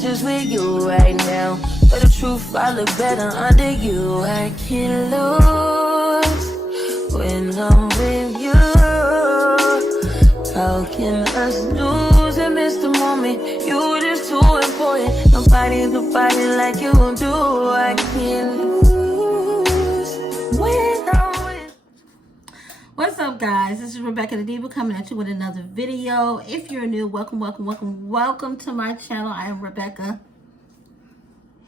just with you right now. But the truth, I look better under you. I can't lose when I'm with you. How can us lose and miss the moment? You just too important. Nobody like you do. I can't lose when I'm with. What's up, guys? This is Rebecca the Diva coming at you with another video. If you're new, welcome to my channel. I am Rebecca.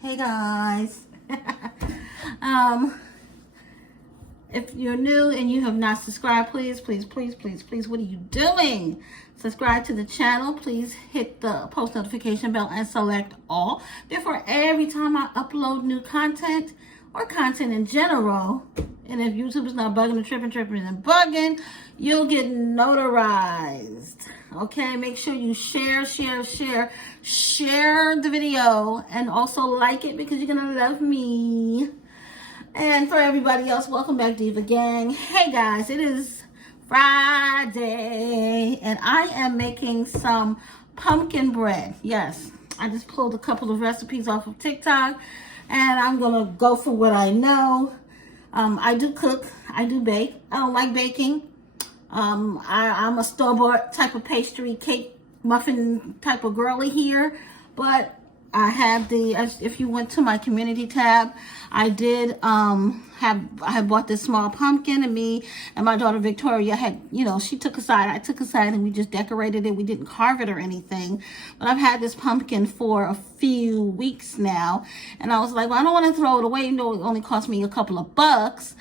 Hey guys. If you're new and you have not subscribed, please, what are you doing? Subscribe to the channel. Please hit the post notification bell and select all. Therefore, every time I upload new content or content in general, and if YouTube is not bugging and tripping and bugging, you'll get notarized. Okay, make sure you share the video and also like it because you're gonna love me. And for everybody else, welcome back, Diva Gang. Hey guys, it is Friday and I am making some pumpkin bread. Yes, I just pulled a couple of recipes off of TikTok and I'm gonna go for what I know. I do cook, I do bake. I don't like baking. I'm a store-bought type of pastry, cake, muffin type of girly here, but I have if you went to my community tab, I did I had bought this small pumpkin, and me and my daughter Victoria had, she took a side, I took a side, and we just decorated it. We didn't carve it or anything, but I've had this pumpkin for a few weeks now, and I was like, well, I don't want to throw it away. It only cost me a couple of bucks,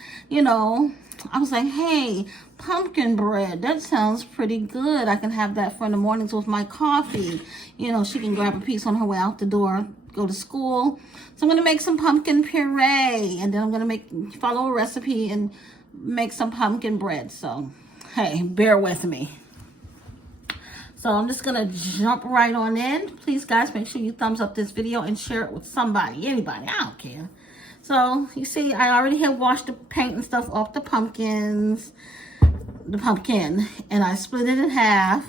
I was like, hey, pumpkin bread, that sounds pretty good. I can have that for in the mornings with my coffee. She can grab a piece on her way out the door, go to school. So I'm going to make some pumpkin puree, and then I'm going to follow a recipe and make some pumpkin bread. So, hey, bear with me. So I'm just going to jump right on in. Please, guys, make sure you thumbs up this video and share it with somebody, anybody, I don't care. So, you see, I already have washed the paint and stuff off the pumpkin, and I split it in half.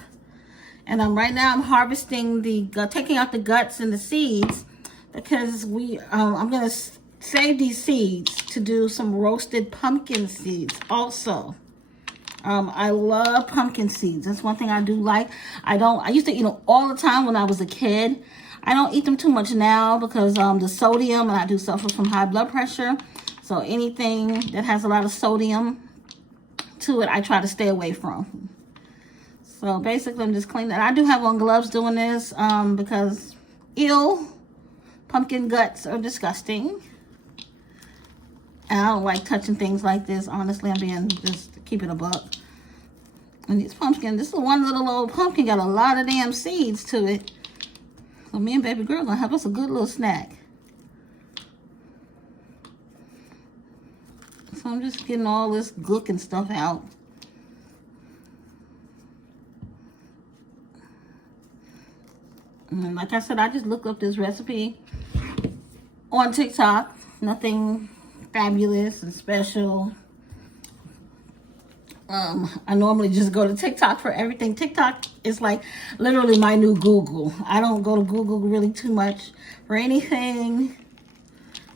And right now I'm harvesting taking out the guts and the seeds, because I'm going to save these seeds to do some roasted pumpkin seeds also. I love pumpkin seeds. That's one thing I do like. I used to eat them all the time when I was a kid. I don't eat them too much now because the sodium, and I do suffer from high blood pressure. So anything that has a lot of sodium to it, I try to stay away from. So basically, I'm just cleaning. I do have on gloves doing this because pumpkin guts are disgusting. And I don't like touching things like this. Honestly, I'm being just keeping a buck. And these pumpkin, this is one little old pumpkin, got a lot of damn seeds to it. So me and baby girl gonna have us a good little snack. So I'm just getting all this gook and stuff out. And like I said, I just looked up this recipe on TikTok. Nothing fabulous and special. I normally just go to TikTok for everything. TikTok is like literally my new Google. I don't go to Google really too much for anything,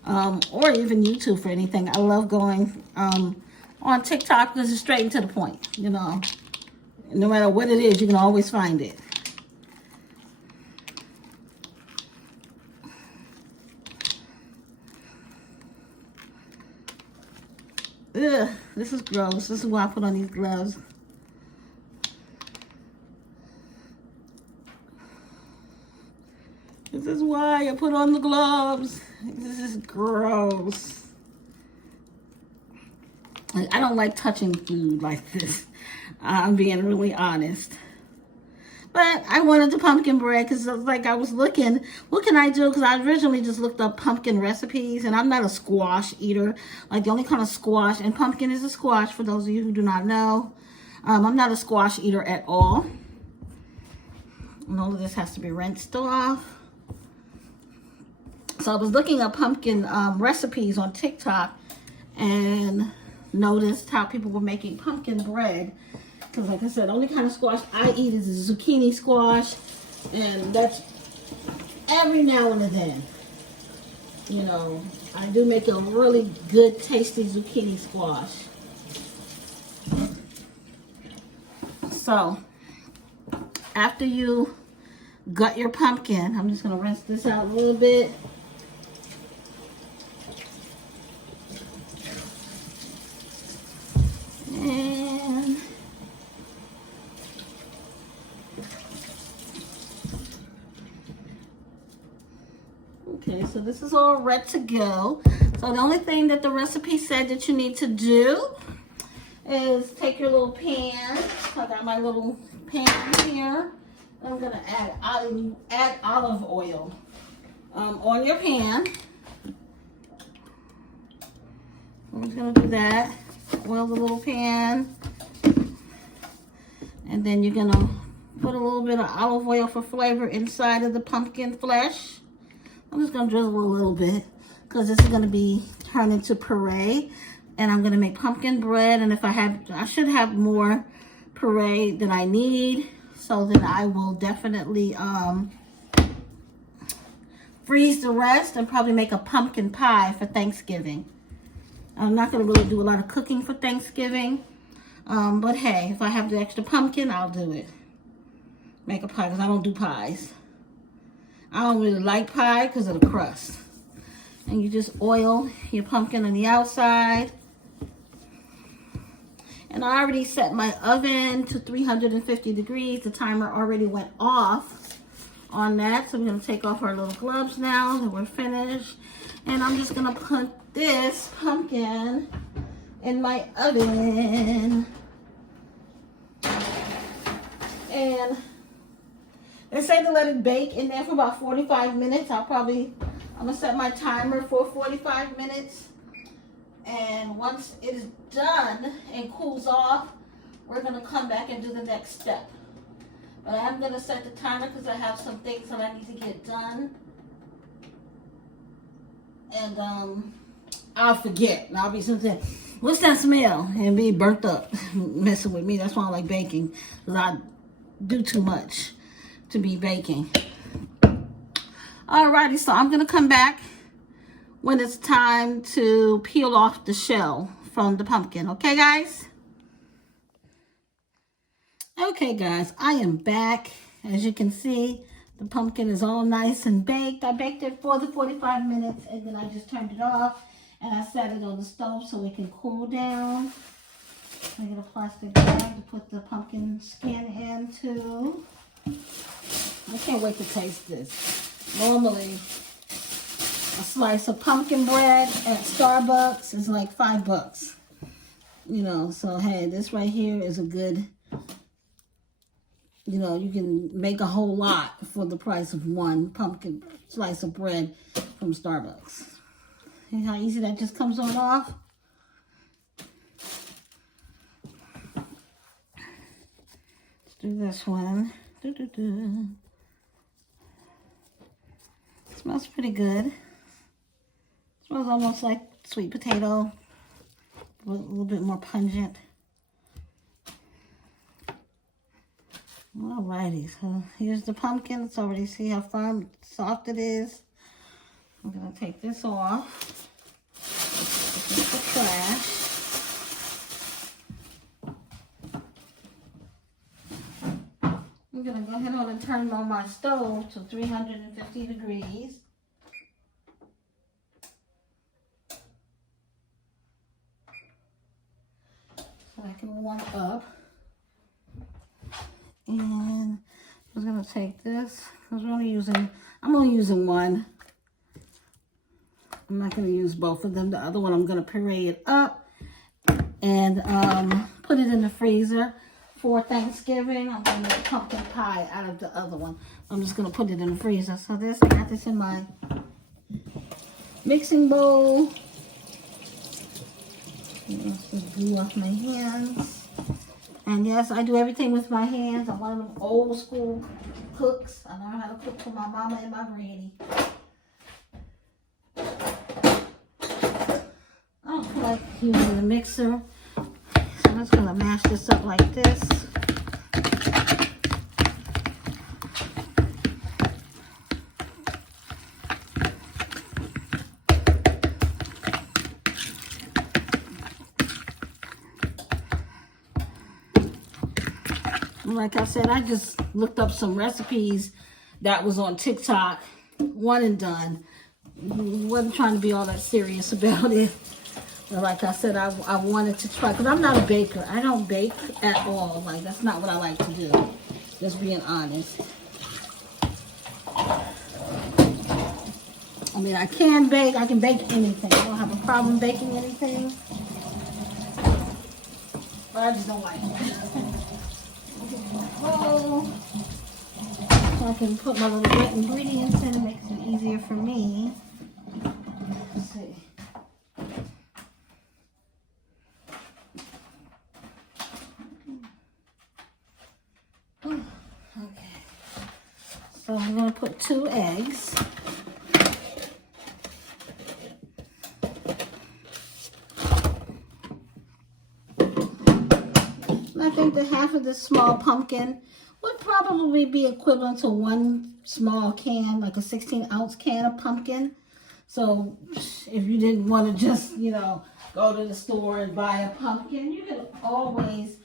or even YouTube for anything. I love going on TikTok because it's straight and to the point, No matter what it is, you can always find it. Ugh, this is gross. This is why I put on these gloves. This is why I put on the gloves. This is gross. I don't like touching food like this. I'm being really honest. But I wanted the pumpkin bread because I was looking, what can I do? Because I originally just looked up pumpkin recipes, and I'm not a squash eater. Like the only kind of squash, and pumpkin is a squash for those of you who do not know. I'm not a squash eater at all. And all of this has to be rinsed off. So I was looking up pumpkin recipes on TikTok and noticed how people were making pumpkin bread. Because like I said, the only kind of squash I eat is a zucchini squash. And that's every now and then, you know, I do make a really good tasty zucchini squash. So, after you gut your pumpkin, I'm just going to rinse this out a little bit. And okay, so this is all ready to go. So the only thing that the recipe said that you need to do is take your little pan. I got my little pan here. I'm gonna add olive oil on your pan. I'm just gonna do that. Oil the little pan, and then you're gonna put a little bit of olive oil for flavor inside of the pumpkin flesh. I'm just gonna drizzle a little bit because this is gonna be turned into puree, and I'm gonna make pumpkin bread. And if I should have more puree than I need, so then I will definitely freeze the rest and probably make a pumpkin pie for Thanksgiving. I'm not gonna really do a lot of cooking for Thanksgiving, but hey, if I have the extra pumpkin, I'll do it. Make a pie, because I don't do pies. I don't really like pie because of the crust. And you just oil your pumpkin on the outside. And I already set my oven to 350 degrees. The timer already went off on that. So we're going to take off our little gloves now that we're finished. And I'm just going to put this pumpkin in my oven. And they say to let it bake in there for about 45 minutes. I'm going to set my timer for 45 minutes. And once it is done and cools off, we're going to come back and do the next step. But I'm going to set the timer because I have some things that I need to get done. And I'll forget. And I'll be something, what's that smell? And be burnt up messing with me. That's why I like baking. Because I do too much to be baking. Alrighty, so I'm going to come back when it's time to peel off the shell from the pumpkin. Okay, guys? Okay, guys, I am back. As you can see, the pumpkin is all nice and baked. I baked it for the 45 minutes, and then I just turned it off, and I set it on the stove so it can cool down. I get a plastic bag to put the pumpkin skin into. I can't wait to taste this. Normally, a slice of pumpkin bread at Starbucks is like $5. You know, so hey, this right here is a good, you know, you can make a whole lot for the price of one pumpkin slice of bread from Starbucks. See how easy that just comes on off? Let's do this one. Smells pretty good. Smells almost like sweet potato, a little bit more pungent. Alrighty, so here's the pumpkin. Let's already see how firm, soft it is. I'm gonna take this off. This is for trash. I'm gonna go ahead on and turn on my stove to 350 degrees. So I can warm up. And I'm just gonna take this. I'm only using one. I'm not gonna use both of them. The other one I'm gonna puree it up and put it in the freezer for Thanksgiving. I'm gonna make pumpkin pie out of the other one. I'm just gonna put it in the freezer. So I got this in my mixing bowl. Just glue off my hands. And yes, I do everything with my hands. I'm one of them old school cooks. I learned how to cook for my mama and my granny. I don't feel like using the mixer. So I'm just going to mash this up like this. And like I said, I just looked up some recipes that was on TikTok, one and done. Wasn't trying to be all that serious about it. But like I said, I wanted to try, because I'm not a baker. I don't bake at all. Like, that's not what I like to do. Just being honest. I mean, I can bake. I can bake anything. I don't have a problem baking anything. But I just don't like it. So I can put my little wet ingredients in. It makes it easier for me. Let's see. Okay. So I'm going to put 2 eggs. I think that half of this small pumpkin would probably be equivalent to 1 small can, like a 16-ounce can of pumpkin. So if you didn't want to just, you know, go to the store and buy a pumpkin, you can always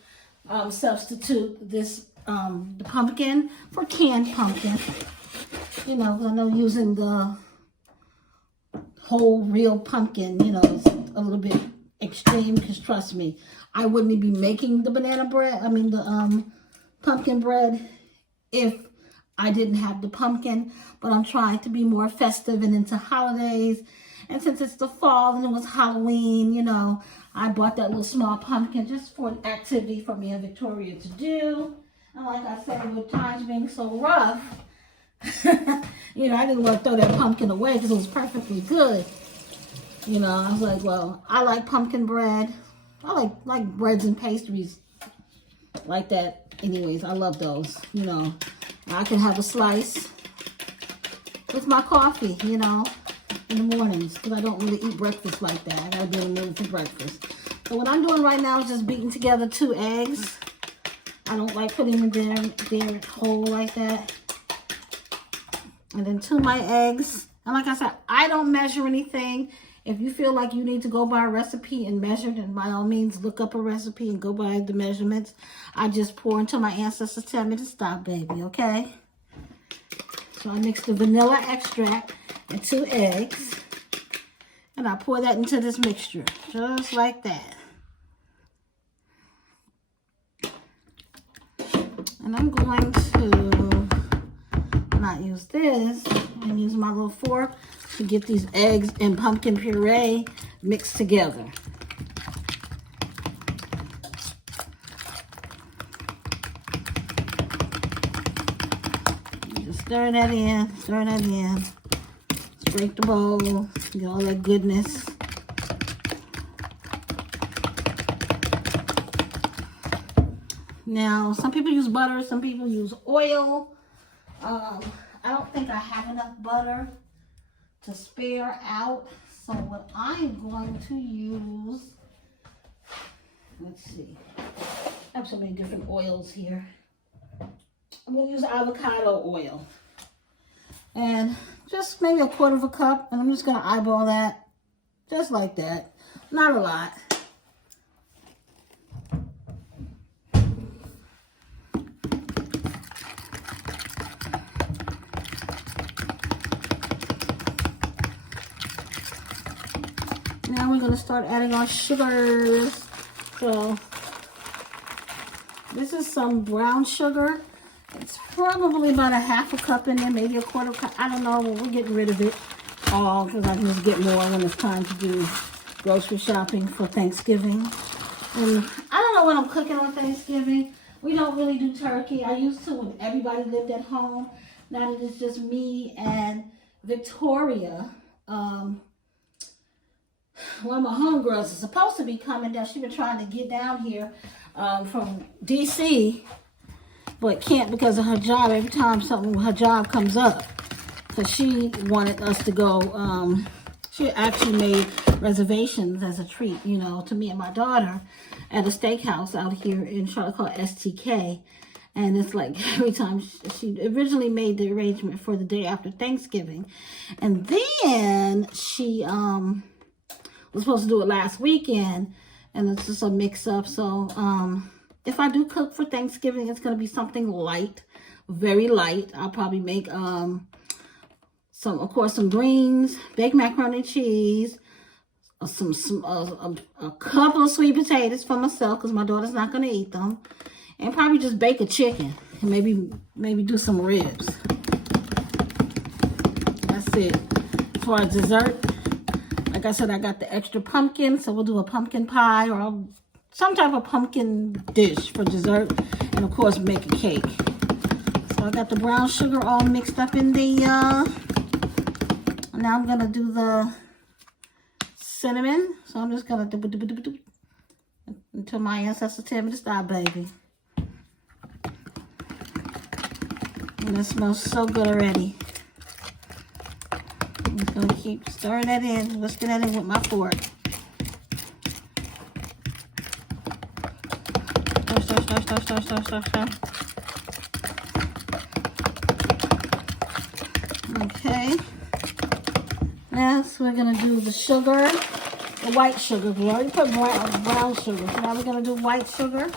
substitute this, the pumpkin for canned pumpkin. You know, I know using the whole real pumpkin, you know, is a little bit extreme, because trust me, I wouldn't be making the the pumpkin bread if I didn't have the pumpkin. But I'm trying to be more festive and into holidays. And since it's the fall and it was Halloween, you know, I bought that little small pumpkin just for an activity for me and Victoria to do. And like I said, with times being so rough, you know, I didn't want to throw that pumpkin away because it was perfectly good. You know, I was like, well, I like pumpkin bread. I like breads and pastries like that. Anyways, I love those, you know. I can have a slice with my coffee, you know, in the mornings, because I don't really eat breakfast like that. I gotta be in the mood for breakfast. So what I'm doing right now is just beating together 2 eggs. I don't like putting them there whole like that. And then 2 my eggs. And like I said, I don't measure anything. If you feel like you need to go by a recipe and measure, then by all means, look up a recipe and go by the measurements. I just pour until my ancestors tell me to stop, baby, okay? So I mix the vanilla extract and 2 eggs. And I pour that into this mixture, just like that. And I'm going to not use this. I'm going to use my little fork to get these eggs and pumpkin puree mixed together. Just stir that in, scrape the bowl, get all that goodness. Now, some people use butter, some people use oil. I don't think I have enough butter to spare out. So what I'm going to use, let's see, I have so many different oils here. I'm going to use avocado oil. And just maybe 1/4 cup. And I'm just going to eyeball that. Just like that. Not a lot. Now we're going to start adding our sugars. So this is some brown sugar. It's probably about 1/2 cup in there, maybe 1/4 cup. I don't know, but we're getting rid of it all because I can just get more when it's time to do grocery shopping for Thanksgiving. And I don't know what I'm cooking on Thanksgiving. We don't really do turkey. I used to when everybody lived at home. Now that it's just me and Victoria. One of my homegirls is supposed to be coming down. She's been trying to get down here from DC, but can't because of her job. Every time something with her job comes up, because she wanted us to go. She actually made reservations as a treat, you know, to me and my daughter at a steakhouse out here in Charlotte called STK. And it's like every time she originally made the arrangement for the day after Thanksgiving, and then she was supposed to do it last weekend, and it's just a mix-up. So if I do cook for Thanksgiving, it's going to be something light, very light. I'll probably make of course, some greens, baked macaroni and cheese, a couple of sweet potatoes for myself because my daughter's not going to eat them, and probably just bake a chicken and maybe do some ribs. That's it. For a dessert, like I said, I got the extra pumpkin, so we'll do a pumpkin pie or some type of pumpkin dish for dessert, and of course make a cake. So I got the brown sugar all mixed up in the now I'm gonna do the cinnamon. So I'm just gonna do until my ancestor tell me to stop, baby. And it smells so good already. I'm just gonna keep stirring that in, whisking that in with my fork. Stir. Okay. Next, we're gonna do the sugar, the white sugar. We already put brown sugar, so now we're gonna do white sugar.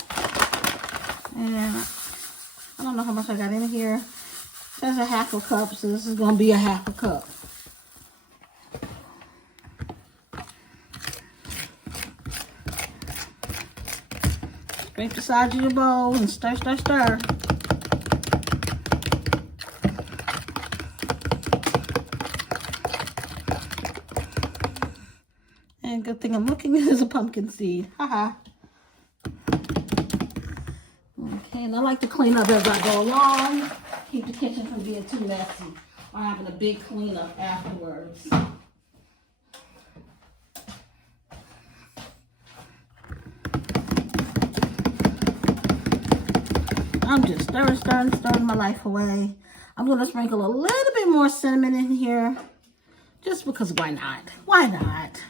And I don't know how much I got in here. It says a half a cup, so this is gonna be a half a cup. Scrape the sides of your bowl and stir, stir, stir. And good thing I'm looking at is a pumpkin seed. Haha. Okay, and I like to clean up as I go along. Keep the kitchen from being too messy or having a big cleanup afterwards. I'm just stirring my life away. I'm going to sprinkle a little bit more cinnamon in here. Just because why not? Why not?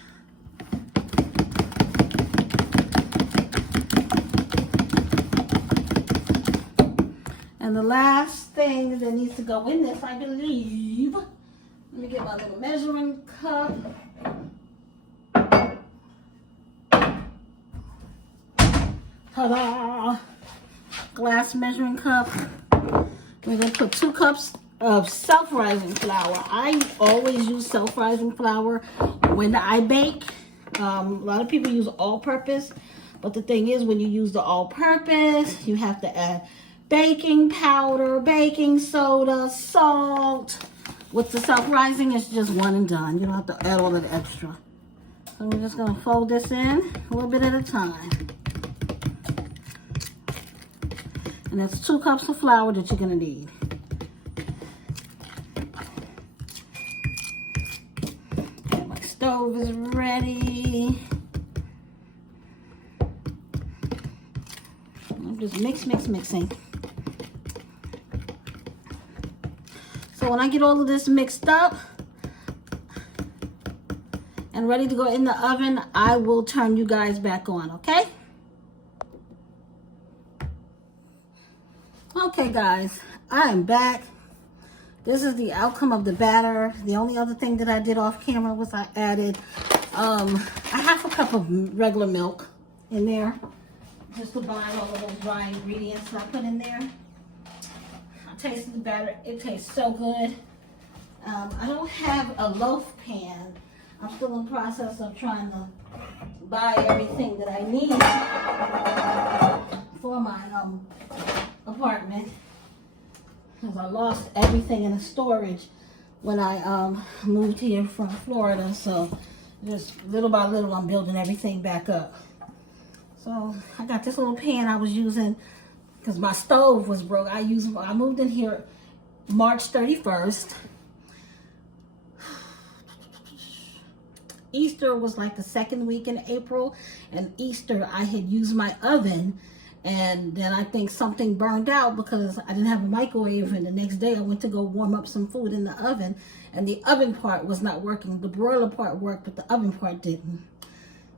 And the last thing that needs to go in this, I believe, let me get my little measuring cup. Ta-da! Glass measuring cup. We're going to put 2 cups of self-rising flour. I always use self-rising flour when I bake. A lot of people use all-purpose, but the thing is, when you use the all-purpose, you have to add baking powder, baking soda, salt. With the self-rising, it's just one and done. You don't have to add all of the extra. So we're just going to fold this in a little bit at a time. And that's 2 cups of flour that you're going to need. Okay, my stove is ready. I'm just mixing. So when I get all of this mixed up and ready to go in the oven, I will turn you guys back on, okay? Okay guys, I am back. This is the outcome of the batter. The only other thing that I did off camera was I added a half a cup of regular milk in there, just to bind all of those dry ingredients that I put in there. I tasted the batter. It tastes so good. I don't have a loaf pan. I'm still in the process of trying to buy everything that I need for my apartment, because I lost everything in the storage when I moved here from Florida. So just little by little I'm building everything back up. So I got this little pan I was using because my stove was broke. I moved in here March 31st. Easter was like the second week in April, and Easter I had used my oven, and then I think something burned out because I didn't have a microwave, and the next day I went to go warm up some food in the oven, and the oven part was not working. The broiler part worked, but the oven part didn't.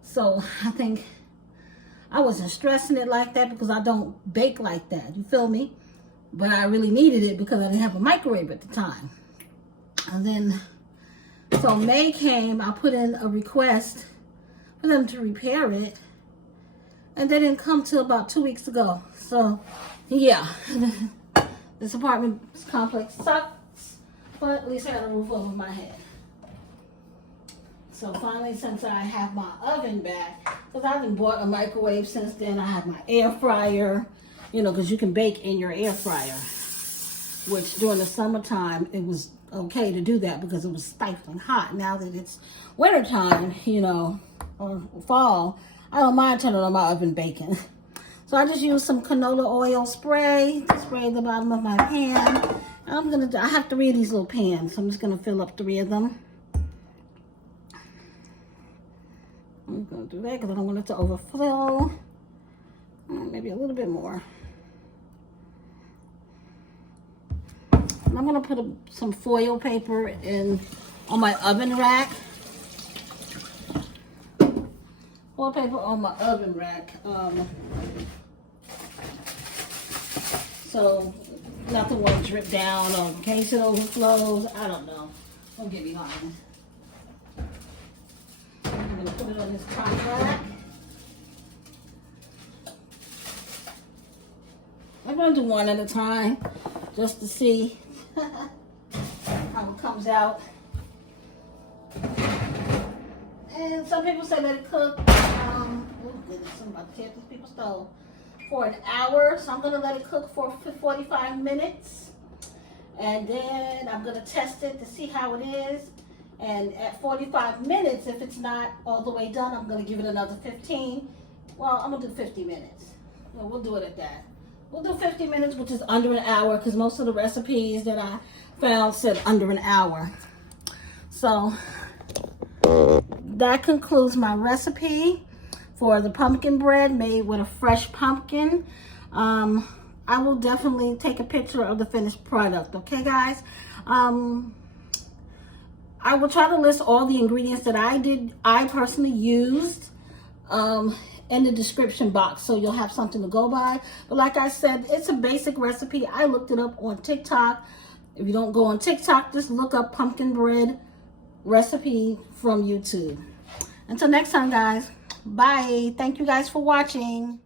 So I think I wasn't stressing it like that because I don't bake like that, you feel me? But I really needed it because I didn't have a microwave at the time. And then, so May came, I put in a request for them to repair it. And they didn't come till about 2 weeks ago. So, yeah. This apartment complex sucks. But at least I got a roof over my head. So finally, since I have my oven back, because I haven't bought a microwave since then, I have my air fryer, you know, because you can bake in your air fryer, which during the summertime, it was okay to do that because it was stifling hot. Now that it's wintertime, you know, or fall, I don't mind turning on my oven baking. So I just use some canola oil spray to spray the bottom of my pan. I have 3 of these little pans, so I'm just gonna fill up 3 of them. I'm going to do that because I don't want it to overflow. Maybe a little bit more. And I'm going to put some foil paper on my oven rack. Foil paper on my oven rack. So nothing will drip down or in case it overflows. I don't know. Don't get me lying. I'm going to put it on this top rack. I'm going to do one at a time just to see how it comes out. And some people say let it cook. Oh goodness, I'm about to tear this people's stove. For an hour. So I'm going to let it cook for 45 minutes. And then I'm going to test it to see how it is. And at 45 minutes, if it's not all the way done, I'm going to give it another 15. Well, I'm going to do 50 minutes. Well, we'll do it at that. We'll do 50 minutes, which is under an hour, because most of the recipes that I found said under an hour. So that concludes my recipe for the pumpkin bread made with a fresh pumpkin. I will definitely take a picture of the finished product. Okay, guys? I will try to list all the ingredients that I personally used in the description box, so you'll have something to go by. But like I said, it's a basic recipe. I looked it up on TikTok. If you don't go on TikTok, just look up pumpkin bread recipe from YouTube. Until next time, guys. Bye. Thank you guys for watching.